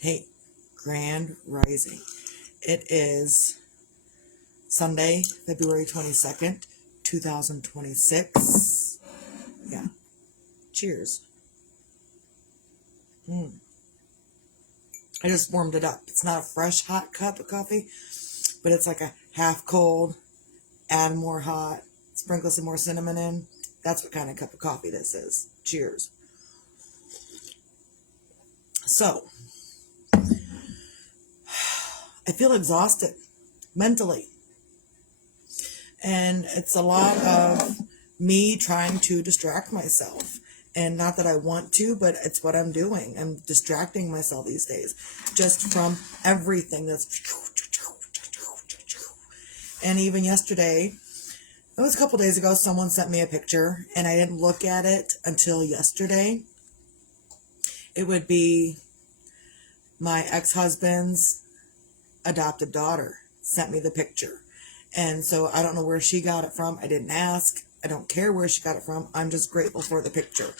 Hey, Grand Rising. It is Sunday, February 22nd, 2026. Yeah, cheers. I just warmed it up. It's not a fresh, hot cup of coffee, but it's like a half cold, add more hot, sprinkle some more cinnamon in. That's what kind of cup of coffee this is. Cheers. So, I feel exhausted mentally. And it's a lot of me trying to distract myself. And not that I want to, but it's what I'm doing. I'm distracting myself these days just from everything that's. And even yesterday, it was a couple days ago, someone sent me a picture and I didn't look at it until yesterday. It would be my ex-husband's adopted daughter sent me the picture. And so I don't know where she got it from. I didn't ask. I don't care where she got it from. I'm just grateful for the picture.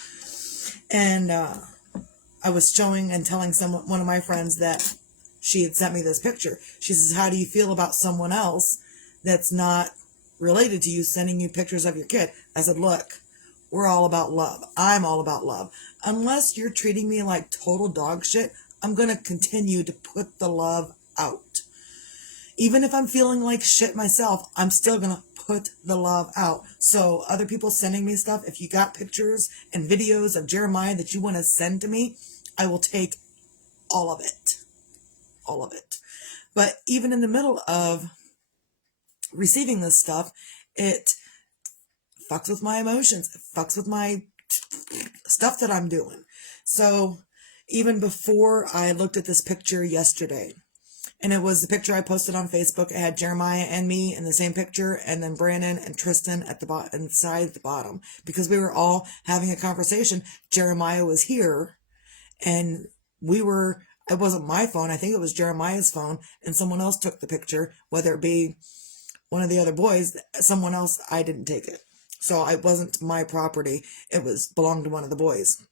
And I was showing and telling one of my friends that she had sent me this picture. She says, how do you feel about someone else that's not related to you sending you pictures of your kid? I said, look, we're all about love. I'm all about love. Unless you're treating me like total dog shit, I'm going to continue to put the love out. Even if I'm feeling like shit myself, I'm still going to put the love out. So other people sending me stuff, if you got pictures and videos of Jeremiah that you want to send to me, I will take all of it. All of it. But even in the middle of receiving this stuff, it fucks with my emotions. It fucks with my stuff that I'm doing. So even before I looked at this picture yesterday, and it was the picture I posted on Facebook. It had Jeremiah and me in the same picture, and then Brandon and Tristan at the bottom, inside the bottom, because we were all having a conversation. Jeremiah was here, and it wasn't my phone. I think it was Jeremiah's phone, and someone else took the picture, whether it be one of the other boys, someone else, I didn't take it. So it wasn't my property. It belonged to one of the boys.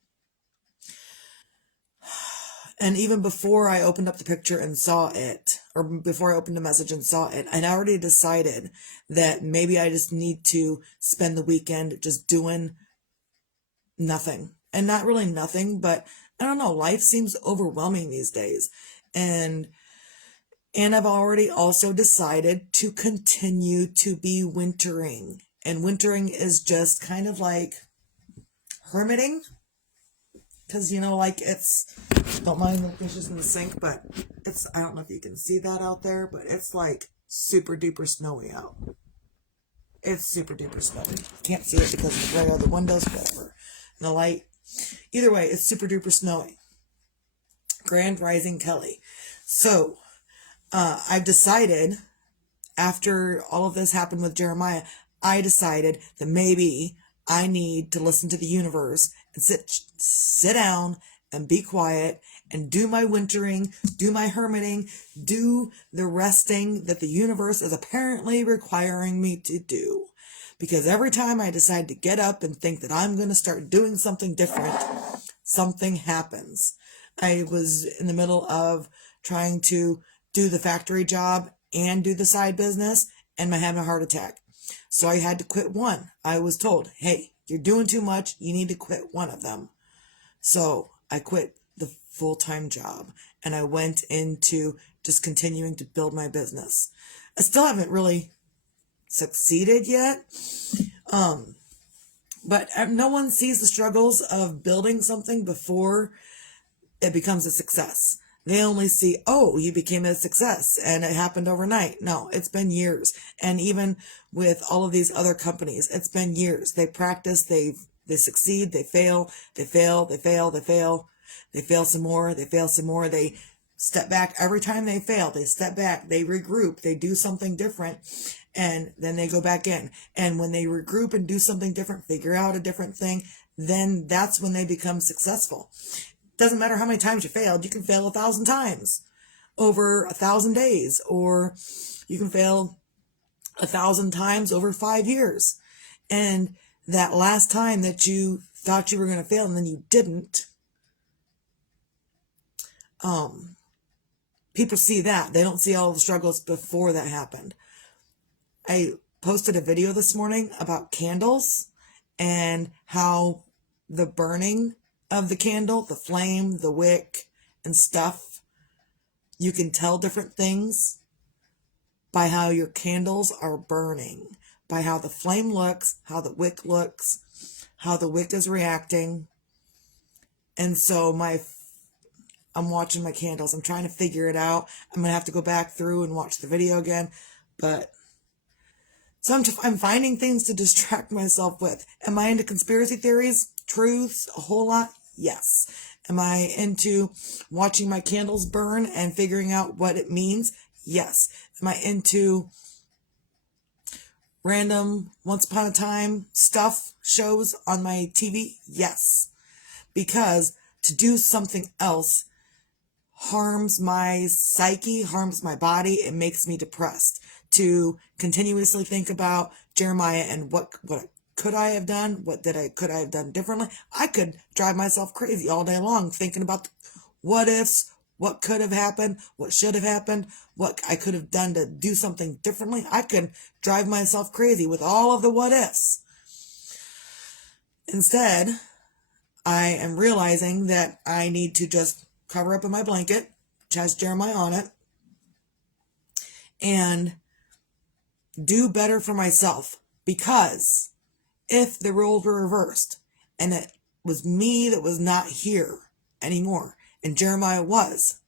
And even before I opened up the picture and saw it, or before I opened the message and saw it, I'd already decided that maybe I just need to spend the weekend just doing nothing. And not really nothing, but I don't know, life seems overwhelming these days. And I've already also decided to continue to be wintering. And wintering is just kind of like hermiting. Because, like don't mind the dishes in the sink, but I don't know if you can see that out there, but it's like super duper snowy out. It's super duper snowy. Can't see it because of the glare of the windows, whatever. And the light. Either way, it's super duper snowy. Grand Rising Kelly. So, I've decided, after all of this happened with Jeremiah, I decided that maybe I need to listen to the universe and sit down and be quiet and do my wintering, do my hermiting, do the resting that the universe is apparently requiring me to do. Because every time I decide to get up and think that I'm going to start doing something different, something happens. I was in the middle of trying to do the factory job and do the side business, and I had a heart attack. So I had to quit one. I was told, hey, you're doing too much. You need to quit one of them. So I quit the full-time job and I went into just continuing to build my business. I still haven't really succeeded yet. But no one sees the struggles of building something before it becomes a success. They only see, oh, you became a success and it happened overnight. No, it's been years. And even with all of these other companies, it's been years. They practice, they succeed, they fail, they fail, they fail, they fail, they fail some more, they fail some more. They step back every time they fail. They step back, they regroup, they do something different, and then they go back in. And when they regroup and do something different, figure out a different thing, then that's when they become successful. Doesn't matter how many times you failed. You can fail 1,000 times over 1,000 days, or you can fail 1,000 times over 5 years. And that last time that you thought you were going to fail and then you didn't, People see that. They don't see all the struggles before that happened. I posted a video this morning about candles and how the burning of the candle, the flame, the wick, and stuff, you can tell different things by how your candles are burning, by how the flame looks, how the wick looks, how the wick is reacting. And so I'm watching my candles. I'm trying to figure it out. I'm going to have to go back through and watch the video again. But so I'm finding things to distract myself with. Am I into conspiracy theories, truths, a whole lot? Yes. Am I into watching my candles burn and figuring out what it means? Yes. Am I into random Once Upon a Time stuff, shows on my TV? Yes. Because to do something else harms my psyche, harms my body. It makes me depressed. To continuously think about Jeremiah and what could I have done? Could I have done differently? I could drive myself crazy all day long thinking about what ifs, what could have happened, what should have happened, what I could have done to do something differently. I could drive myself crazy with all of the what ifs. Instead, I am realizing that I need to just cover up in my blanket, which has Jeremiah on it, and do better for myself. Because if the roles were reversed and it was me that was not here anymore and Jeremiah was,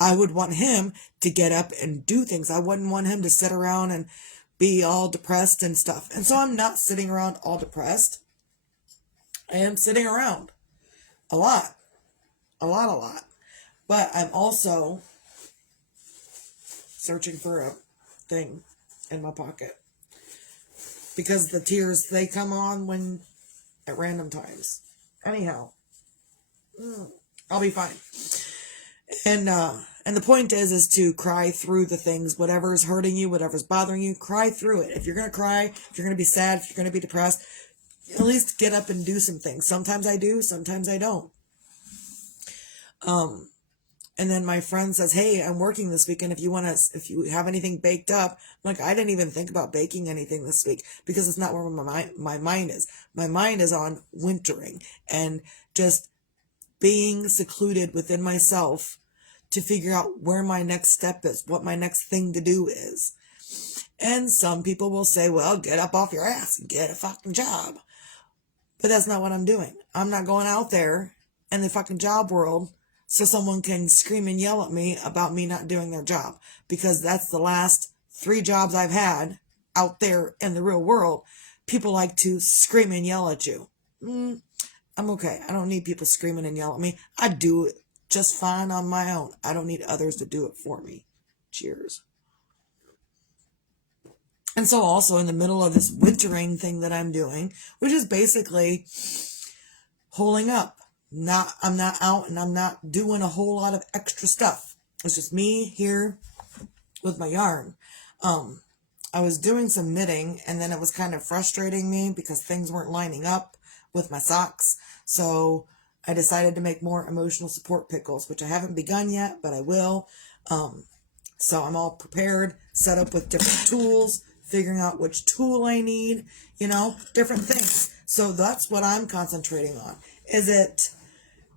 I would want him to get up and do things. I wouldn't want him to sit around and be all depressed and stuff. And so I'm not sitting around all depressed. I am sitting around a lot. But I'm also searching for a thing in my pocket. Because the tears, they come on at random times. Anyhow, I'll be fine. And the point is to cry through the things, whatever's hurting you, whatever's bothering you, cry through it. If you're going to cry, if you're going to be sad, if you're going to be depressed, at least get up and do some things. Sometimes I do, sometimes I don't. And then my friend says, hey, I'm working this weekend. If you have anything baked up, I'm like, I didn't even think about baking anything this week because it's not where my mind is. My mind is on wintering and just being secluded within myself to figure out where my next step is, what my next thing to do is. And some people will say, well, get up off your ass and get a fucking job. But that's not what I'm doing. I'm not going out there in the fucking job world so someone can scream and yell at me about me not doing their job. Because that's the last 3 jobs I've had out there in the real world. People like to scream and yell at you. I'm okay. I don't need people screaming and yelling at me. I do it just fine on my own. I don't need others to do it for me. Cheers. And so also in the middle of this wintering thing that I'm doing, which is basically holding up. I'm not out and I'm not doing a whole lot of extra stuff. It's just me here with my yarn. I was doing some knitting and then it was kind of frustrating me because things weren't lining up with my socks. So I decided to make more emotional support pickles, which I haven't begun yet, but I will. So I'm all prepared, set up with different tools, figuring out which tool I need, different things. So that's what I'm concentrating on. Is it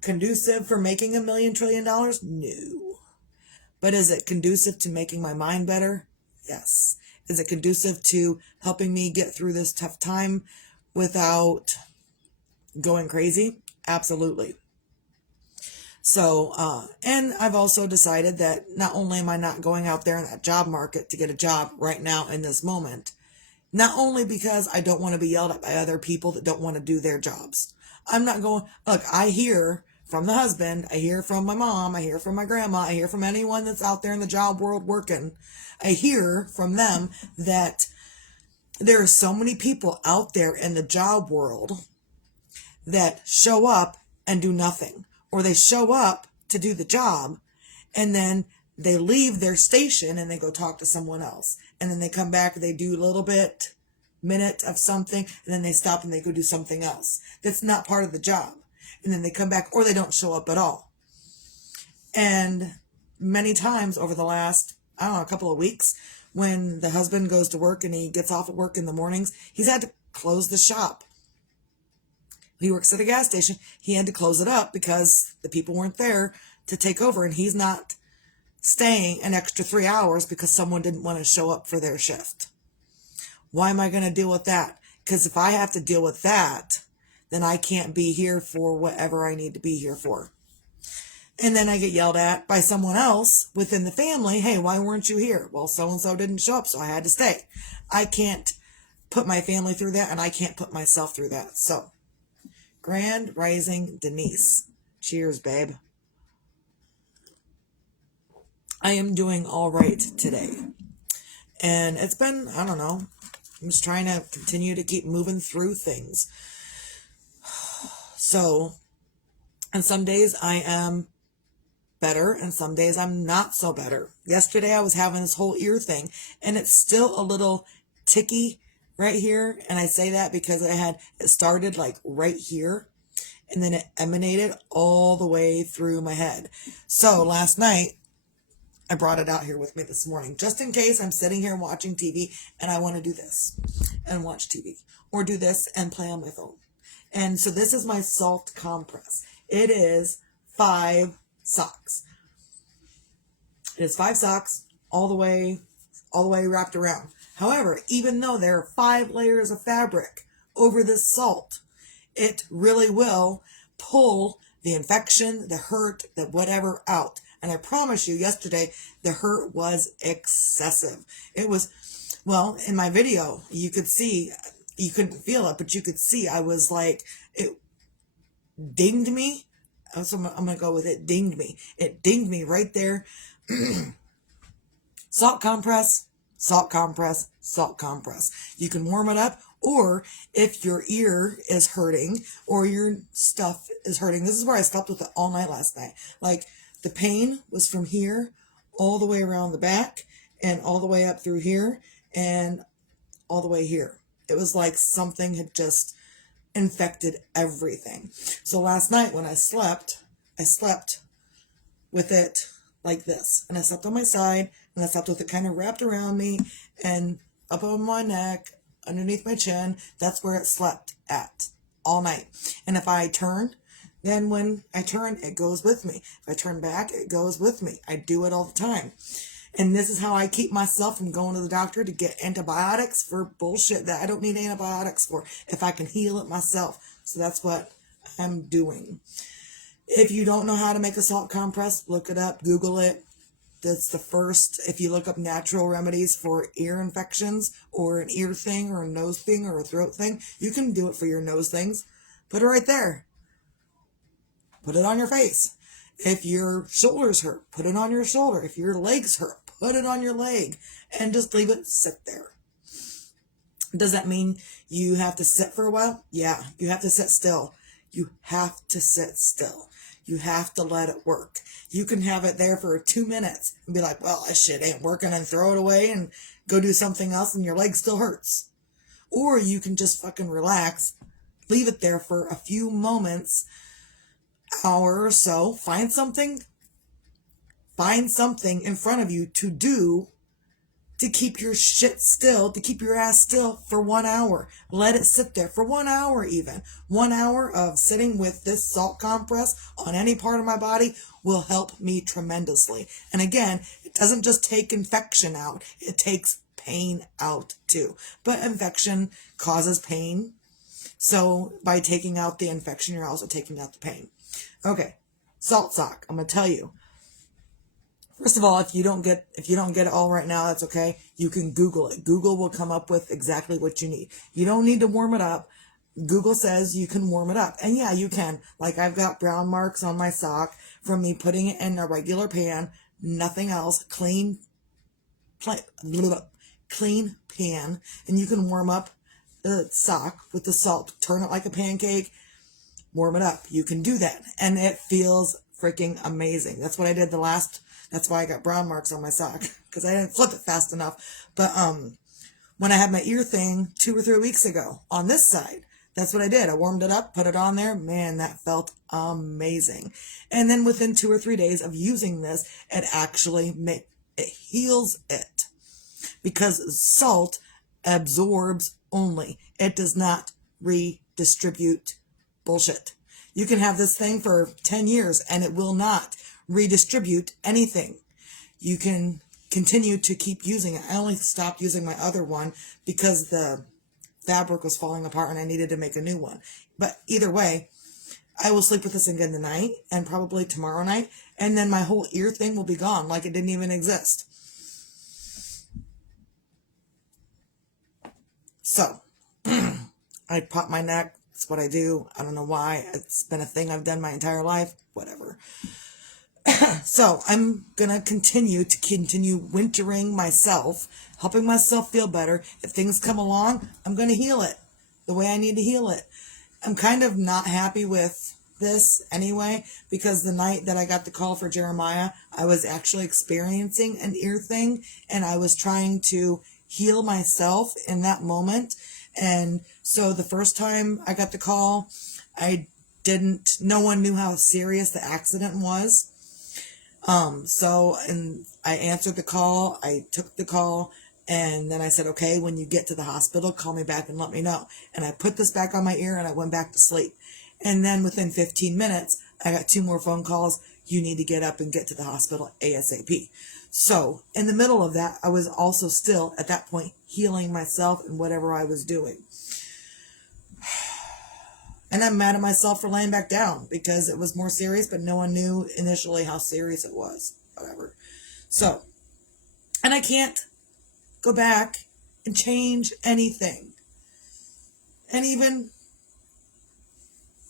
conducive for making $1 million trillion? No. But is it conducive to making my mind better? Yes. Is it conducive to helping me get through this tough time without going crazy? Absolutely. So, and I've also decided that not only am I not going out there in that job market to get a job right now in this moment, not only because I don't want to be yelled at by other people that don't want to do their jobs. I'm not going, look, I hear from the husband, I hear from my mom, I hear from my grandma, I hear from anyone that's out there in the job world working. I hear from them that there are so many people out there in the job world that show up and do nothing. Or they show up to do the job and then they leave their station and they go talk to someone else. And then they come back, they do a little minute of something, and then they stop and they go do something else. That's not part of the job. And then they come back or they don't show up at all. And many times over the last, I don't know, a couple of weeks, when the husband goes to work and he gets off at work in the mornings, he's had to close the shop. He works at a gas station. He had to close it up because the people weren't there to take over, and he's not staying an extra 3 hours because someone didn't want to show up for their shift. Why am I going to deal with that? Because if I have to deal with that, then I can't be here for whatever I need to be here for. And then I get yelled at by someone else within the family. Hey, why weren't you here? Well, so-and-so didn't show up, so I had to stay. I can't put my family through that, and I can't put myself through that. So, Grand Rising Denise. Cheers, babe. I am doing all right today. And it's been, I don't know, I'm just trying to continue to keep moving through things. So, and some days I am better, and some days I'm not so better. Yesterday I was having this whole ear thing, and it's still a little ticky right here. And I say that because it started like right here, and then it emanated all the way through my head. So last night, I brought it out here with me this morning, just in case I'm sitting here watching TV and I want to do this and watch TV, or do this and play on my phone. And so this is my salt compress. It is 5 socks. It is 5 socks all the way wrapped around. However, even though there are 5 layers of fabric over this salt, it really will pull the infection, the hurt, the whatever out. And I promise you, yesterday, the hurt was excessive. It was, well, in my video, you could see, you couldn't feel it, but you could see I was like, it dinged me. So I'm going to go with it, dinged me. It dinged me right there. Salt compress, salt compress, salt compress. You can warm it up, or if your ear is hurting or your stuff is hurting. This is where I slept with it all night last night. Like, the pain was from here all the way around the back and all the way up through here and all the way here. It was like something had just infected everything. So last night when I slept with it like this. And I slept on my side, and I slept with it kind of wrapped around me and up on my neck, underneath my chin. That's where it slept at all night. And if I turn, then when I turn, it goes with me. If I turn back, it goes with me. I do it all the time. And this is how I keep myself from going to the doctor to get antibiotics for bullshit that I don't need antibiotics for, if I can heal it myself. So that's what I'm doing. If you don't know how to make a salt compress, look it up, Google it. That's the first. If you look up natural remedies for ear infections or an ear thing or a nose thing or a throat thing, you can do it for your nose things. Put it right there. Put it on your face. If your shoulders hurt, put it on your shoulder. If your legs hurt, put it on your leg, and just leave it sit there. Does that mean you have to sit for a while? Yeah, you have to sit still. You have to sit still. You have to let it work. You can have it there for 2 minutes and be like, well, that shit ain't working, and throw it away and go do something else, and your leg still hurts. Or you can just fucking relax, leave it there for a few moments, hour or so, find something in front of you to do to keep your shit still, to keep your ass still for 1 hour. Let it sit there for 1 hour even. 1 hour of sitting with this salt compress on any part of my body will help me tremendously. And again, it doesn't just take infection out, it takes pain out too. But infection causes pain. So by taking out the infection, you're also taking out the pain. Okay, salt sock. I'm going to tell you. First of all, if you don't get it all right now, that's okay. You can Google it. Google will come up with exactly what you need. You don't need to warm it up. Google says you can warm it up. And yeah, you can. Like, I've got brown marks on my sock from me putting it in a regular pan, nothing else, clean pan. And you can warm up the sock with the salt. Turn it like a pancake. Warm it up. You can do that. And it feels freaking amazing. That's what I did that's why I got brown marks on my sock, because I didn't flip it fast enough. But when I had my ear thing 2 or 3 weeks ago on this side, That's what I did. I warmed it up, put it on there. Man, that felt amazing. And then within 2 or 3 days of using this, it heals it, because salt absorbs only. It does not redistribute. Bullshit. You can have this thing for 10 years and it will not redistribute anything. You can continue to keep using it. I only stopped using my other one because the fabric was falling apart and I needed to make a new one. But either way, I will sleep with this again tonight and probably tomorrow night, and then my whole ear thing will be gone like it didn't even exist. So, I pop my neck. It's what I do. I don't know why. It's been a thing I've done my entire life. Whatever. So, I'm going to continue wintering myself, helping myself feel better. If things come along, I'm going to heal it the way I need to heal it. I'm kind of not happy with this anyway, because the night that I got the call for Jeremiah, I was actually experiencing an ear thing, and I was trying to heal myself in that moment. And so the first time I got the call, no one knew how serious the accident was. And I answered the call, I took the call, and then I said, okay, when you get to the hospital, call me back and let me know. And I put this back on my ear and I went back to sleep. And then within 15 minutes, I got 2 more phone calls. You need to get up and get to the hospital ASAP. So in the middle of that, I was also still at that point healing myself and whatever I was doing. And I'm mad at myself for laying back down because it was more serious, but no one knew initially how serious it was. Whatever. So, and I can't go back and change anything. And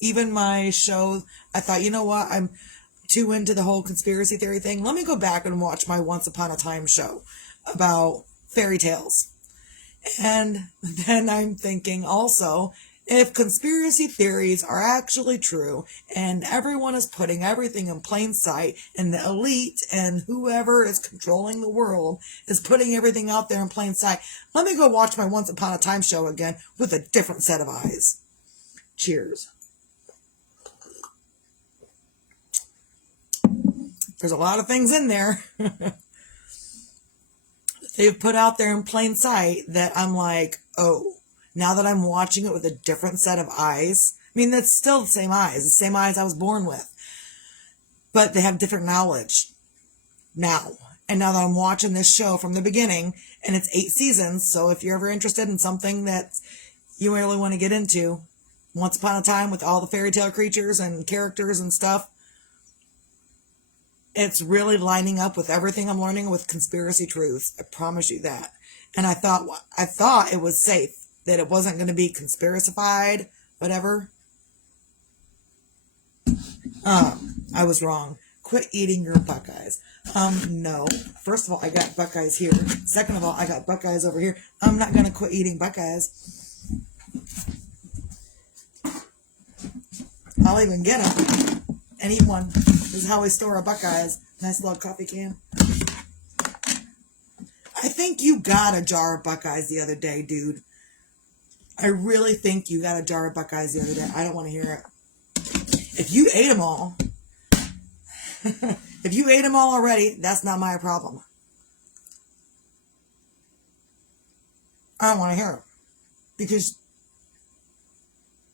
even my show, I thought, you know what, I'm too into the whole conspiracy theory thing. Let me go back and watch my Once Upon a Time show about fairy tales. And then I'm thinking also, if conspiracy theories are actually true and everyone is putting everything in plain sight and the elite and whoever is controlling the world is putting everything out there in plain sight, let me go watch my Once Upon a Time show again with a different set of eyes. Cheers. There's a lot of things in there they've put out there in plain sight that I'm like, oh, now that I'm watching it with a different set of eyes. I mean, that's still the same eyes I was born with. But they have different knowledge now. And now that I'm watching this show from the beginning, and it's 8 seasons, so if you're ever interested in something that you really want to get into, Once Upon a Time with all the fairy tale creatures and characters and stuff, it's really lining up with everything I'm learning with conspiracy truths. I promise you that. And I thought it was safe, that it wasn't going to be conspiracified, whatever. I was wrong. Quit eating your Buckeyes. No. First of all, I got Buckeyes here. Second of all, I got Buckeyes over here. I'm not going to quit eating Buckeyes. I'll even get them and eat one. This is how we store our Buckeyes. Nice little coffee can. I think you got a jar of Buckeyes the other day, dude. I really think you got a jar of Buckeyes the other day. I don't want to hear it. If you ate them all, if you ate them all already, that's not my problem. I don't want to hear it. Because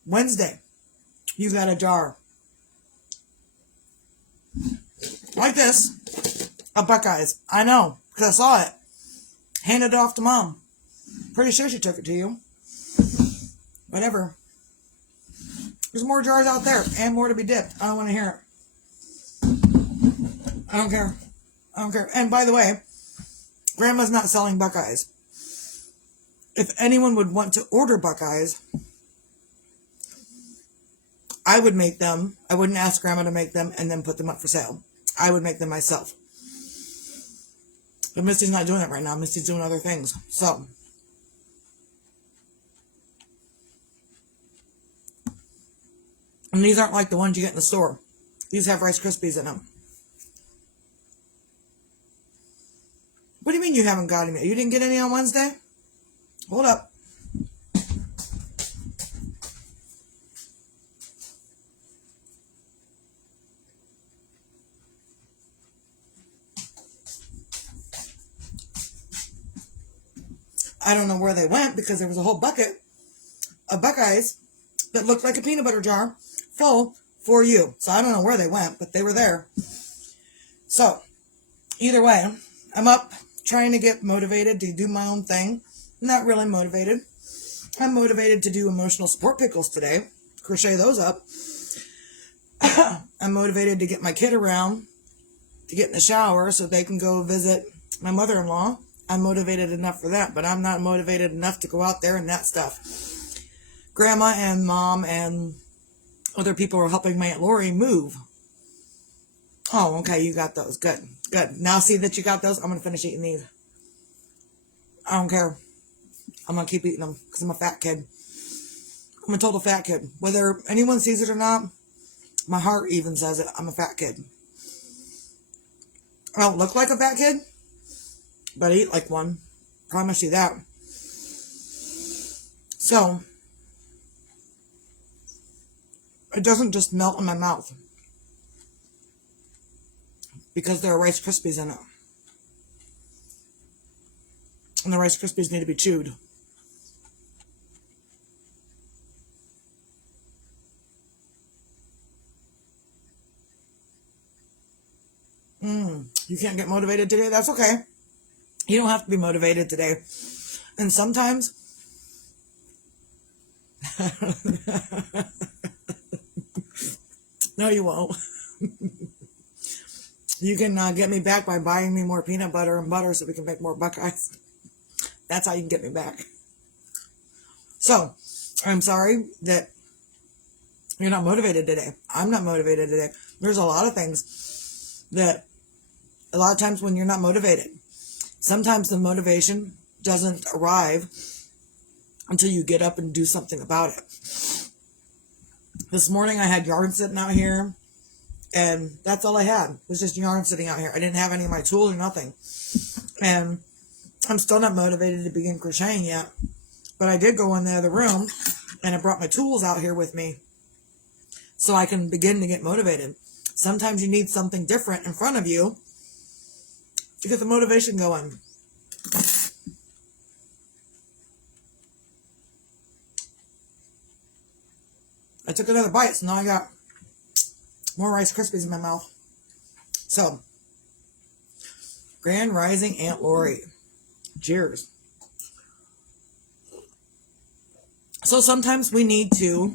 Wednesday, you got a jar like this of Buckeyes. I know, because I saw it. Handed it off to Mom. Pretty sure she took it to you. Whatever. There's more jars out there and more to be dipped. I don't want to hear it. I don't care. I don't care. And by the way, Grandma's not selling Buckeyes. If anyone would want to order Buckeyes, I would make them. I wouldn't ask Grandma to make them and then put them up for sale. I would make them myself. But Misty's not doing it right now. Misty's doing other things. So, and these aren't like the ones you get in the store. These have Rice Krispies in them. What do you mean you haven't got any? You didn't get any on Wednesday? Hold up. I don't know where they went because there was a whole bucket of Buckeyes that looked like a peanut butter jar full for you. So I don't know where they went, but they were there. So either way, I'm up trying to get motivated to do my own thing. Not really motivated. I'm motivated to do emotional support pickles today. Crochet those up. I'm motivated to get my kid around, to get in the shower so they can go visit my mother-in-law. I'm motivated enough for that, but I'm not motivated enough to go out there and that stuff. Grandma and Mom and other people are helping my Aunt Lori move. Oh, okay, you got those. Good, good. Now see that you got those? I'm going to finish eating these. I don't care. I'm going to keep eating them because I'm a fat kid. I'm a total fat kid. Whether anyone sees it or not, my heart even says it. I'm a fat kid. I don't look like a fat kid, but I eat like one. Promise you that. So, it doesn't just melt in my mouth because there are Rice Krispies in it. And the Rice Krispies need to be chewed. You can't get motivated today? That's okay. You don't have to be motivated today. And sometimes no, you won't. You can get me back by buying me more peanut butter and butter so we can make more Buckeyes. That's how you can get me back. So, I'm sorry that you're not motivated today. I'm not motivated today. There's a lot of things that, a lot of times when you're not motivated, sometimes the motivation doesn't arrive until you get up and do something about it. This morning I had yarn sitting out here, and that's all I had. It was just yarn sitting out here. I didn't have any of my tools or nothing. And I'm still not motivated to begin crocheting yet. But I did go in the other room, and I brought my tools out here with me so I can begin to get motivated. Sometimes you need something different in front of you to get the motivation going. I took another bite, so now I got more Rice Krispies in my mouth. So, Grand Rising Aunt Lori. Cheers. So sometimes we need to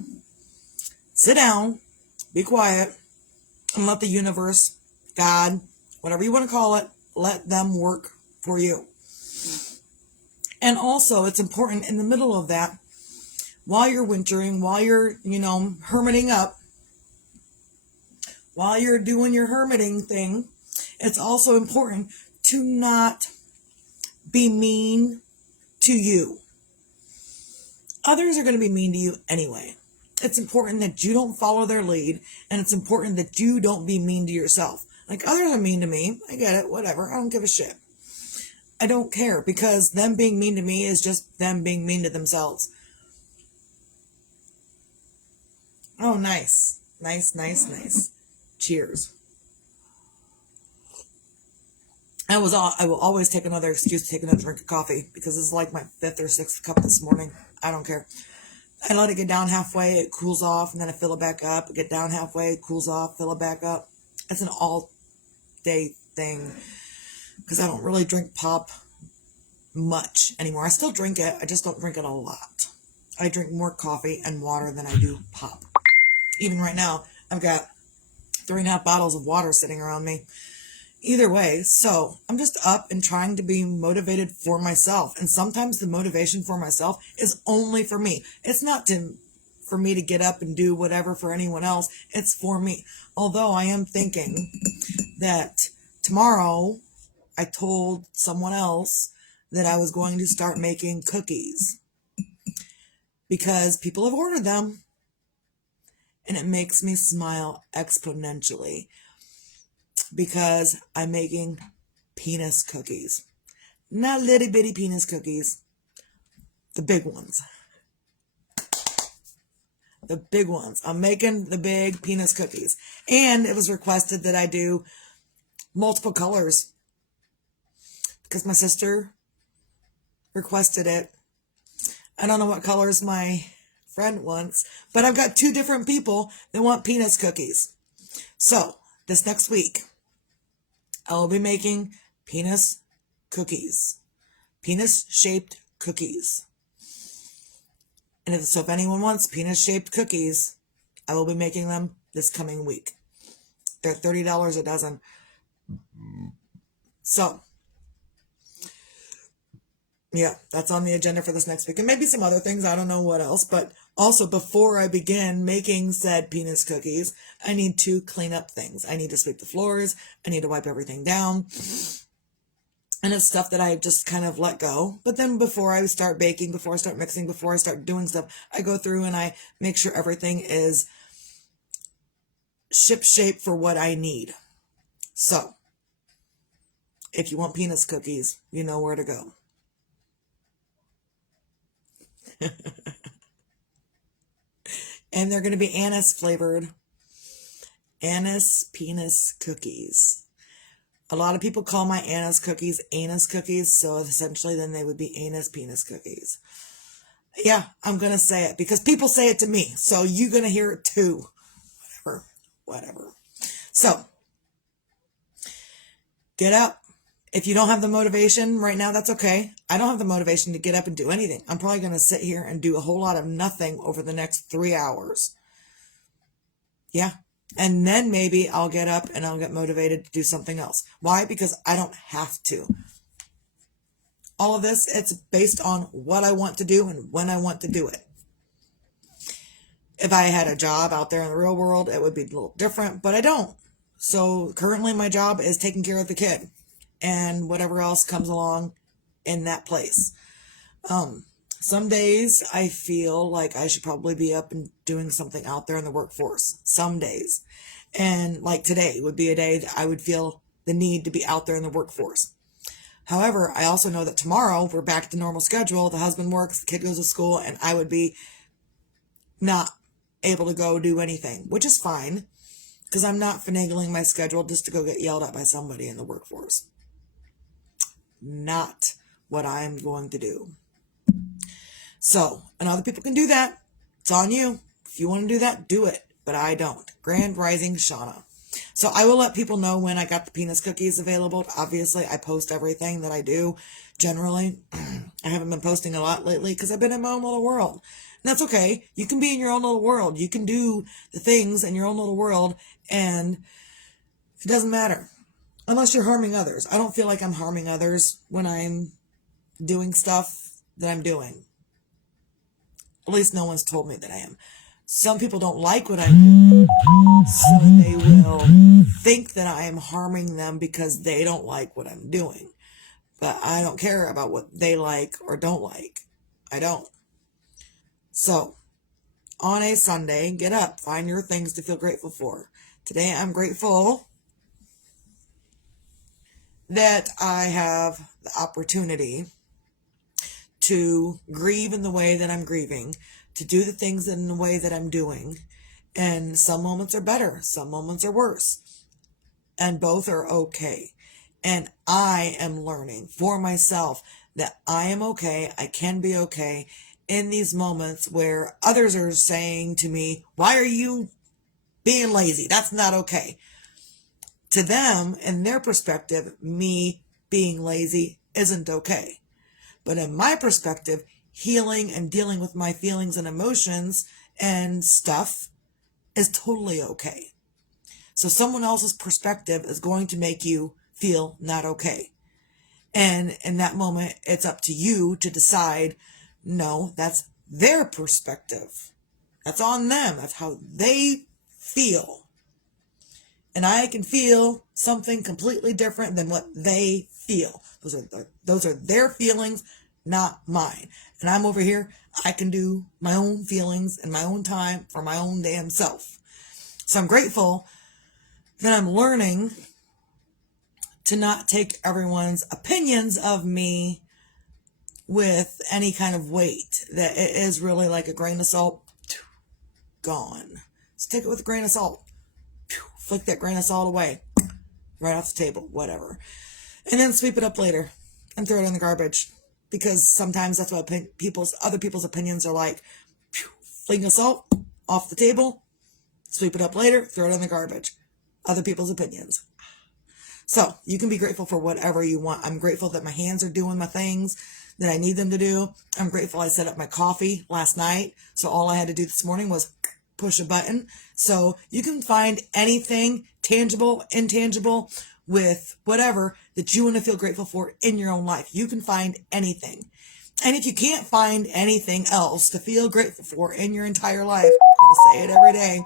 sit down, be quiet, and let the universe, God, whatever you want to call it, let them work for you. And also, it's important in the middle of that, while you're wintering, while you're, hermiting up, while you're doing your hermiting thing, it's also important to not be mean to you. Others are going to be mean to you anyway. It's important that you don't follow their lead, and it's important that you don't be mean to yourself. Like, others are mean to me. I get it, whatever. I don't give a shit. I don't care, because them being mean to me is just them being mean to themselves. Oh, nice. Nice. Cheers. I will always take another excuse to take another drink of coffee, because it's like my 5th or 6th cup this morning. I don't care. I let it get down halfway, it cools off, and then I fill it back up. Get down halfway, it cools off, fill it back up. It's an all-day thing, because I don't really drink pop much anymore. I still drink it, I just don't drink it a lot. I drink more coffee and water than I do pop. Even right now, I've got 3.5 bottles of water sitting around me. Either way, so I'm just up and trying to be motivated for myself. And sometimes the motivation for myself is only for me. It's not for me to get up and do whatever for anyone else. It's for me. Although I am thinking that tomorrow I told someone else that I was going to start making cookies, because people have ordered them, and it makes me smile exponentially. Because I'm making penis cookies. Not little bitty penis cookies. The big ones. The big ones. I'm making the big penis cookies. And it was requested that I do multiple colors, because my sister requested it. I don't know what colors my friend wants, but I've got 2 different people that want penis cookies. So this next week, I will be making penis cookies, penis-shaped cookies. And if anyone wants penis-shaped cookies, I will be making them this coming week. They're $30 a dozen. So, yeah, that's on the agenda for this next week. And maybe some other things. I don't know what else. But also, before I begin making said penis cookies, I need to clean up things. I need to sweep the floors. I need to wipe everything down. And it's stuff that I just kind of let go. But then before I start baking, before I start mixing, before I start doing stuff, I go through and I make sure everything is ship-shape for what I need. So, if you want penis cookies, you know where to go. And they're going to be anise flavored. Anise penis cookies. A lot of people call my anise cookies anus cookies, so essentially then they would be anus penis cookies. Yeah, I'm going to say it because people say it to me, so you're going to hear it too. Whatever. So, get up. If you don't have the motivation right now, that's okay. I don't have the motivation to get up and do anything. I'm probably going to sit here and do a whole lot of nothing over the next 3 hours. Yeah. And then maybe I'll get up and I'll get motivated to do something else. Why? Because I don't have to. All of this, it's based on what I want to do and when I want to do it. If I had a job out there in the real world, it would be a little different, but I don't. So currently my job is taking care of the kid and whatever else comes along in that place. Some days I feel like I should probably be up and doing something out there in the workforce. Some days. And like today would be a day that I would feel the need to be out there in the workforce. However, I also know that tomorrow we're back to normal schedule. The husband works, the kid goes to school, and I would be not able to go do anything, which is fine because I'm not finagling my schedule just to go get yelled at by somebody in the workforce. Not what I'm going to do. So, and other people can do that. It's on you. If you want to do that, do it. But I don't. Grand Rising Shauna. So I will let people know when I got the penis cookies available. Obviously, I post everything that I do. Generally, I haven't been posting a lot lately because I've been in my own little world. And that's okay. You can be in your own little world. You can do the things in your own little world, and it doesn't matter. Unless you're harming others. I don't feel like I'm harming others when I'm doing stuff that I'm doing. At least no one's told me that I am. Some people don't like what I'm doing, so they will think that I am harming them because they don't like what I'm doing. But I don't care about what they like or don't like. I don't. So, on a Sunday, get up. Find your things to feel grateful for. Today, I'm grateful that I have the opportunity to grieve in the way that I'm grieving, to do the things in the way that I'm doing. And some moments are better, some moments are worse. And both are okay. And I am learning for myself that I am okay, I can be okay in these moments where others are saying to me, why are you being lazy? That's not okay. To them, in their perspective, me being lazy isn't okay. But in my perspective, healing and dealing with my feelings and emotions and stuff is totally okay. So someone else's perspective is going to make you feel not okay. And in that moment, it's up to you to decide, no, that's their perspective. That's on them. That's how they feel. And I can feel something completely different than what they feel. Those are their feelings, not mine. And I'm over here, I can do my own feelings in my own time for my own damn self. So I'm grateful that I'm learning to not take everyone's opinions of me with any kind of weight. That it is really like a grain of salt, gone. Just take it with a grain of salt. Flick that grain of salt away. Right off the table, whatever. And then sweep it up later and throw it in the garbage. because sometimes that's what other people's opinions are like. Fling of salt off the table, sweep it up later, throw it in the garbage. Other people's opinions. So you can be grateful for whatever you want. I'm grateful that my hands are doing my things that I need them to do. I'm grateful I set up my coffee last night. So all I had to do this morning was push a button. So you can find anything tangible, intangible, with whatever that you want to feel grateful for in your own life. You can find anything. And if you can't find anything else to feel grateful for in your entire life, I'm going to say it every day,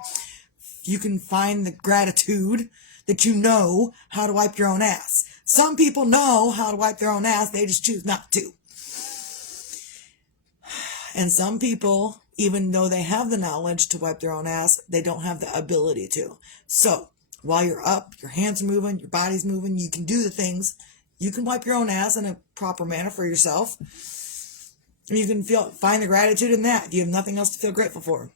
you can find the gratitude that you know how to wipe your own ass. Some people know how to wipe their own ass, they just choose not to. And some people, even though they have the knowledge to wipe their own ass, they don't have the ability to. So while you're up, your hands are moving, your body's moving, you can do the things. You can wipe your own ass in a proper manner for yourself. And you can find the gratitude in that if you have nothing else to feel grateful for.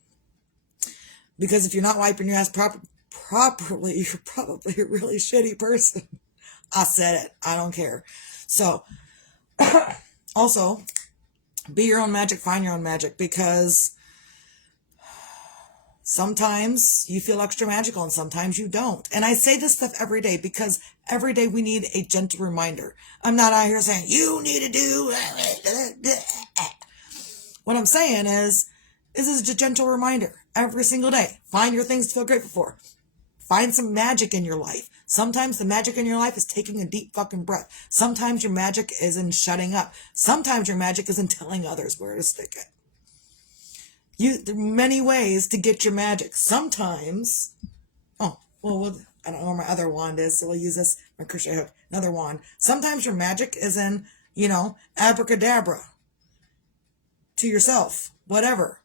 Because if you're not wiping your ass properly, you're probably a really shitty person. I said it. I don't care. So, also, be your own magic, find your own magic, because sometimes you feel extra magical and sometimes you don't. And I say this stuff every day because every day we need a gentle reminder. I'm not out here saying, you need to do. What I'm saying is this is a gentle reminder every single day. Find your things to feel grateful for. Find some magic in your life. Sometimes the magic in your life is taking a deep fucking breath. Sometimes your magic is in shutting up. Sometimes your magic is in telling others where to stick it. There are many ways to get your magic. Sometimes, I don't know where my other wand is, so we'll use this, my crochet hook, another wand. Sometimes your magic is in, abracadabra to yourself, whatever.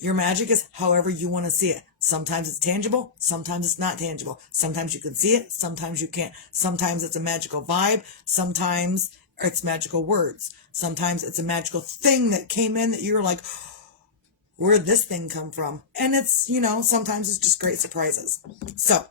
Your magic is however you want to see it. Sometimes it's tangible, sometimes it's not tangible. Sometimes you can see it, sometimes you can't. Sometimes it's a magical vibe, sometimes it's magical words. Sometimes it's a magical thing that came in that you're like, where'd this thing come from? And it's, sometimes it's just great surprises. So,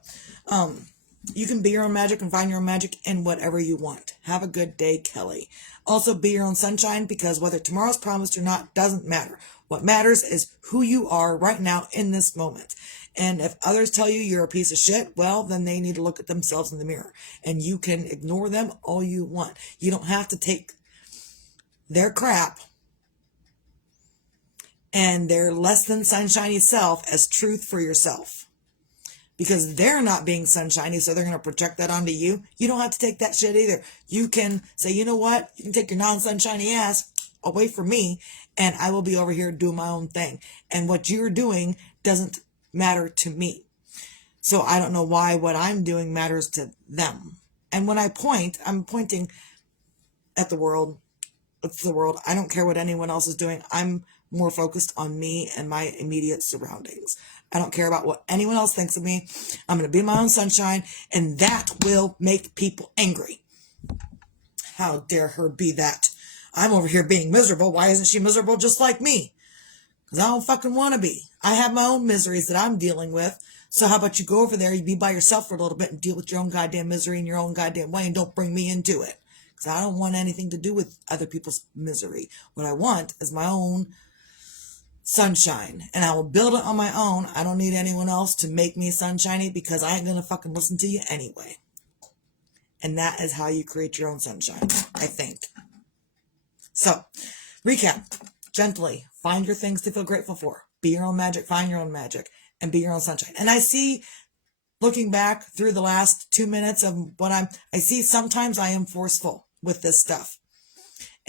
you can be your own magic and find your own magic in whatever you want. Have a good day, Kelly. Also, be your own sunshine, because whether tomorrow's promised or not doesn't matter. What matters is who you are right now in this moment. And if others tell you you're a piece of shit, well, then they need to look at themselves in the mirror. And you can ignore them all you want. You don't have to take their crap and their less than sunshiny self as truth for yourself. Because they're not being sunshiny, so they're going to project that onto you. You don't have to take that shit either. You can say, you know what? You can take your non-sunshiny ass away from me, and I will be over here doing my own thing. And what you're doing doesn't matter to me. So I don't know why what I'm doing matters to them. And when I point, I'm pointing at the world. It's the world. I don't care what anyone else is doing. I'm more focused on me and my immediate surroundings. I don't care about what anyone else thinks of me. I'm going to be my own sunshine, and that will make people angry. How dare her be that? I'm over here being miserable. Why isn't she miserable just like me? Because I don't fucking want to be. I have my own miseries that I'm dealing with. So how about you go over there, you be by yourself for a little bit and deal with your own goddamn misery in your own goddamn way, and don't bring me into it. Because I don't want anything to do with other people's misery. What I want is my own sunshine, and I will build it on my own. I don't need anyone else to make me sunshiny, because I ain't gonna fucking listen to you anyway. And that is how you create your own sunshine, I think. So, recap. Gently, find your things to feel grateful for. Be your own magic, find your own magic, and be your own sunshine. And I see, looking back through the last 2 minutes of what I see sometimes I am forceful with this stuff.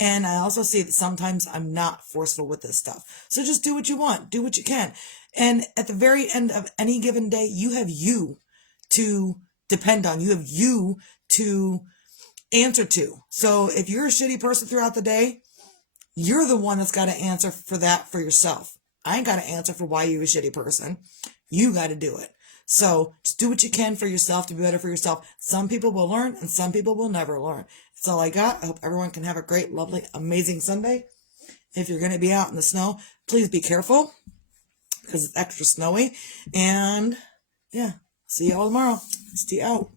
And I also see that sometimes I'm not forceful with this stuff. So just do what you want. Do what you can. And at the very end of any given day, you have you to depend on. You have you to answer to. So if you're a shitty person throughout the day, you're the one that's got to answer for that for yourself. I ain't got to answer for why you're a shitty person. You got to do it. So just do what you can for yourself to be better for yourself. Some people will learn and some people will never learn. That's all I got. I hope everyone can have a great, lovely, amazing Sunday. If you're going to be out in the snow, please be careful because it's extra snowy. And yeah, see you all tomorrow. Stay out.